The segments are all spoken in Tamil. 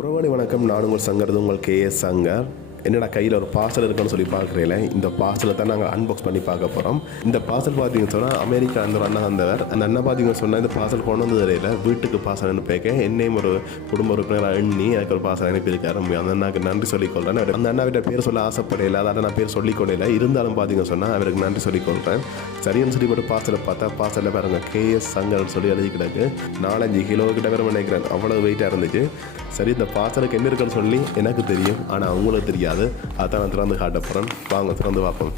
உறவாடி வணக்கம். நான் உங்கள் சங்கர், உங்கள் கேஎஸ் சங்கர். என்னடா கையில் ஒரு பார்சல் இருக்குன்னு சொல்லி பார்க்குறீங்களே, இந்த பார்சலை தான் நாங்கள் அன்பாக்ஸ் பண்ணி பார்க்க போகிறோம். இந்த பார்சல் பார்த்தீங்கன்னு சொன்னால் அமெரிக்கா அந்த ஒரு அண்ணா வந்தவர். அந்த அண்ணன் பார்த்தீங்கன்னு சொன்னால் இந்த பார்சல் கொண்டு வந்து தெரியல, வீட்டுக்கு பார்சல் அனுப்பிக்க என்னையும் ஒரு குடும்ப உறுப்பினராக எண்ணி எனக்கு ஒரு பார்சல் அனுப்பியிருக்காரு. அந்த அண்ணாக்கு நன்றி சொல்லிக்கொள்கிறேன். அந்த அண்ணாவிட்ட பேர் சொல்ல ஆசைப்படையில, அதாவது நான் பேர் சொல்லிக்கொள்ள இருந்தாலும் பார்த்தீங்கன்னு சொன்னால் அவருக்கு நன்றி சொல்லிக்கொள்கிறேன். சரின்னு சொல்லி போட்டு பார்சலை பார்த்தா பார்சலில் பாருங்க கேஎஸ் சங்கர்னு சொல்லி எழுதி கிடக்கு. 4-5 கிலோ கிட்ட வேறு நினைக்கிறேன், அவ்வளோ வெயிட்டாக இருந்துச்சு. சரி, இந்த பார்சலுக்கு என்ன இருக்குன்னு சொல்லி எனக்கு தெரியும், ஆனால் அவங்களுக்கு தெரியாது. அதான் நான் திறந்து காட்ட போகிறேன். வாங்க திறந்து பார்ப்போம்.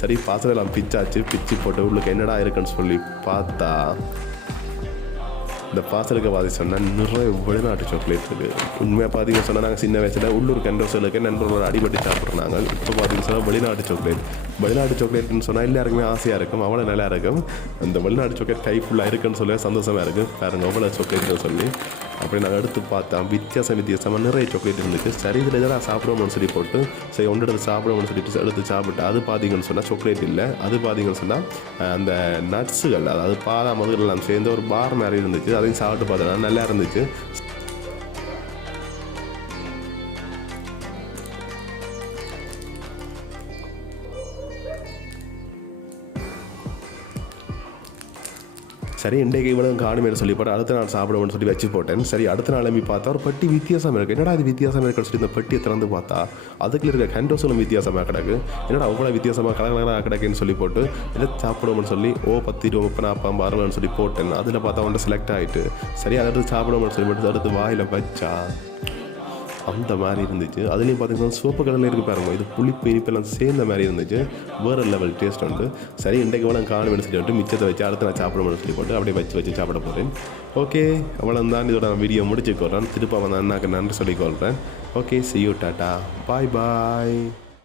சரி, பார்சல் எல்லாம் பிச்சாச்சு. பிச்சு போட்டு உள்ளுக்கு என்னடா இருக்குன்னு சொல்லி பார்த்தா இந்த பார்சலுக்கு பார்த்து சொன்னால் நிறைய வெளிநாட்டு சாக்லேட் இருக்குது. உண்மையாக பார்த்தீங்கன்னு சொன்னால் நாங்கள் சின்ன வயசில் உள்ளூர் கண்டோசலுக்கு நண்பர்களோட அடிபட்டு சாப்பிட்றாங்க. இப்போ பார்த்தீங்கன்னு சொன்னால் வெளிநாட்டு சாக்லேட்னு சொன்னால் எல்லாருக்குமே ஆசையாக இருக்கும், அவ்வளோ நல்லா இருக்கும். அந்த வெளிநாட்டு சாக்லேட் கை ஃபுல்லாக இருக்குன்னு சொல்லி சந்தோஷமாக இருக்குது. பாருங்கள் அவ்வளோ சாக்லேட்னு சொல்லி. அப்படி நாங்கள் எடுத்து பார்த்தா வித்தியாசமாக நிறைய சாக்லேட் இருந்துச்சு. சரி, இதில் எதாவது சாப்பிடுவோம்னு சொல்லி போட்டு சரி ஒன்று எடுத்து சாப்பிடுவோம்னு சொல்லிட்டு எடுத்து சாப்பிட்டு அது பார்த்தீங்கன்னு சொன்னால் சாக்லேட் இல்லை, அது பார்த்தீங்கன்னு சொன்னால் அந்த நட்ஸுகள், அதாவது பாதாம் மதுரெல்லாம் சேர்ந்து ஒரு பார் மாதிரி இருந்துச்சு. அதையும் சாப்பிட்டு பார்த்தோன்னா நல்லா இருந்துச்சு. சரி, இன்றைக்கு இவ்வளோ காணுமேனு சொல்லி போட்டு அடுத்த நாள் சாப்பிடுவோம்னு சொல்லி வச்சு போட்டேன். சரி, அடுத்த நாள் நம்பி பார்த்தா ஒரு பட்டி வித்தியாசமாக இருக்குது. என்னடா இது வித்தியாசமாக இருக்குன்னு சொல்லி இந்த பட்டியை திறந்து பார்த்தா அதுக்குள்ள இருக்க கண்டோசலும் வித்தியாசமாக கிடக்கு. என்னடா அவ்வளோ வித்தியாசமாக கலகலகலாக கிடக்குன்னு சொல்லி போட்டு இதை சாப்பிடுவோம்னு சொல்லி 10, 20, 30, 40, 60 சொல்லி போட்டேன். அதில் பார்த்தா ஒன்று செலக்ட் ஆகிட்டு சரி அதை எடுத்து சாப்பிடுவோம்னு சொல்லி போட்டு அடுத்து வாயில் வச்சா அந்த மாதிரி இருந்துச்சு. அதுலேயும் பார்த்தீங்கன்னா சோப்பு கலரில் இருக்குது பாருங்க. இது புளிப்பு இனிப்பெல்லாம் சேர்ந்த மாதிரி இருந்துச்சு. வேறு லெவல் டேஸ்ட் உண்டு. சரி, இன்றைக்கு எவ்வளோ காணுமென்னு சொல்லிட்டு மிச்சத்தை வச்சு அடுத்து நான் சாப்பிடுவேன்னு சொல்லி போட்டு அப்படியே வச்சு சாப்பிட போகிறேன். ஓகே, அவ்வளோ தான் இதோட நான் வீடியோ முடிச்சுக்கொள்கிறேன். திருப்ப வந்த அண்ணாக்கு நன்றி சொல்லிக்கொள்கிறேன். ஓகே, see you, டாட்டா, பாய் பாய்.